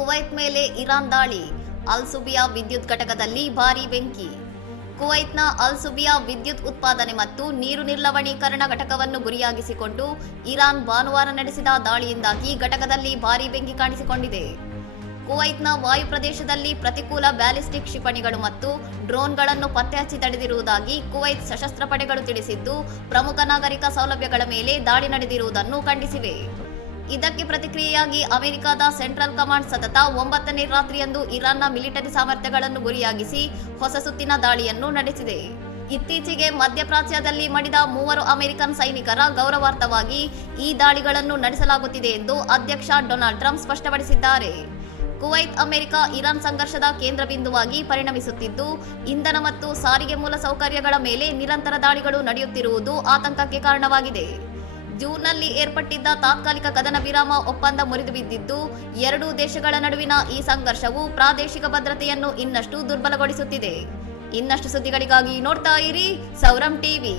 Kuwait ಮೇಲೆ Iran ದಾಳಿ, ಅಲ್ ಸುಬಿಯಾ ವಿದ್ಯುತ್ ಘಟಕದಲ್ಲಿ ಭಾರೀ ಬೆಂಕಿ. ಕುವೈತ್ನ ಅಲ್ ಸುಬಿಯಾ ವಿದ್ಯುತ್ ಉತ್ಪಾದನೆ ಮತ್ತು ನೀರು ನಿರ್ಲವಣೀಕರಣ ಘಟಕವನ್ನು ಗುರಿಯಾಗಿಸಿಕೊಂಡು ಇರಾನ್ ಭಾನುವಾರ ನಡೆಸಿದ ದಾಳಿಯಿಂದಾಗಿ ಘಟಕದಲ್ಲಿ ಭಾರೀ ಬೆಂಕಿ ಕಾಣಿಸಿಕೊಂಡಿದೆ. ಕುವೈತ್ನ ವಾಯು ಪ್ರದೇಶದಲ್ಲಿ ಪ್ರತಿಕೂಲ ಬ್ಯಾಲಿಸ್ಟಿಕ್ ಕ್ಷಿಪಣಿಗಳು ಮತ್ತು ಡ್ರೋನ್ಗಳನ್ನು ಪತ್ತೆಹಚ್ಚಿ ತಡೆದಿರುವುದಾಗಿ ಕುವೈತ್ ಸಶಸ್ತ್ರ ಪಡೆಗಳು ತಿಳಿಸಿದ್ದು, ಪ್ರಮುಖ ನಾಗರಿಕ ಸೌಲಭ್ಯಗಳ ಮೇಲೆ ದಾಳಿ ನಡೆದಿರುವುದನ್ನು ಖಂಡಿಸಿವೆ. ಇದಕ್ಕೆ ಪ್ರತಿಕ್ರಿಯೆಯಾಗಿ ಅಮೆರಿಕದ ಸೆಂಟ್ರಲ್ ಕಮಾಂಡ್ ಸತತ 9ನೇ ರಾತ್ರಿಯಂದು ಇರಾನ್ನ ಮಿಲಿಟರಿ ಸಾಮರ್ಥ್ಯಗಳನ್ನು ಗುರಿಯಾಗಿಸಿ ಹೊಸ ಸುತ್ತಿನ ದಾಳಿಯನ್ನು ನಡೆಸಿದೆ. ಇತ್ತೀಚೆಗೆ ಮಧ್ಯಪ್ರಾಚ್ಯದಲ್ಲಿ ಮಡಿದ 3 ಅಮೆರಿಕನ್ ಸೈನಿಕರ ಗೌರವಾರ್ಥವಾಗಿ ಈ ದಾಳಿಗಳನ್ನು ನಡೆಸಲಾಗುತ್ತಿದೆ ಎಂದು ಅಧ್ಯಕ್ಷ ಡೊನಾಲ್ಡ್ ಟ್ರಂಪ್ ಸ್ಪಷ್ಟಪಡಿಸಿದ್ದಾರೆ. ಕುವೈತ್ ಅಮೆರಿಕ ಇರಾನ್ ಸಂಘರ್ಷದ ಕೇಂದ್ರ ಬಿಂದುವಾಗಿ ಪರಿಣಮಿಸುತ್ತಿದ್ದು, ಇಂಧನ ಮತ್ತು ಸಾರಿಗೆ ಮೂಲಸೌಕರ್ಯಗಳ ಮೇಲೆ ನಿರಂತರ ದಾಳಿಗಳು ನಡೆಯುತ್ತಿರುವುದು ಆತಂಕಕ್ಕೆ ಕಾರಣವಾಗಿದೆ. ಜೂನ್ನಲ್ಲಿ ಏರ್ಪಟ್ಟಿದ್ದ ತಾತ್ಕಾಲಿಕ ಕದನ ವಿರಾಮ ಒಪ್ಪಂದ ಮುರಿದುಬಿದ್ದಿದ್ದು, ಎರಡೂ ದೇಶಗಳ ನಡುವಿನ ಈ ಸಂಘರ್ಷವು ಪ್ರಾದೇಶಿಕ ಭದ್ರತೆಯನ್ನು ಇನ್ನಷ್ಟು ದುರ್ಬಲಗೊಳಿಸುತ್ತಿದೆ. ಇನ್ನಷ್ಟು ಸುದ್ದಿಗಳಿಗಾಗಿ ನೋಡ್ತಾ ಇರಿ ಸೌರಂ ಟಿವಿ.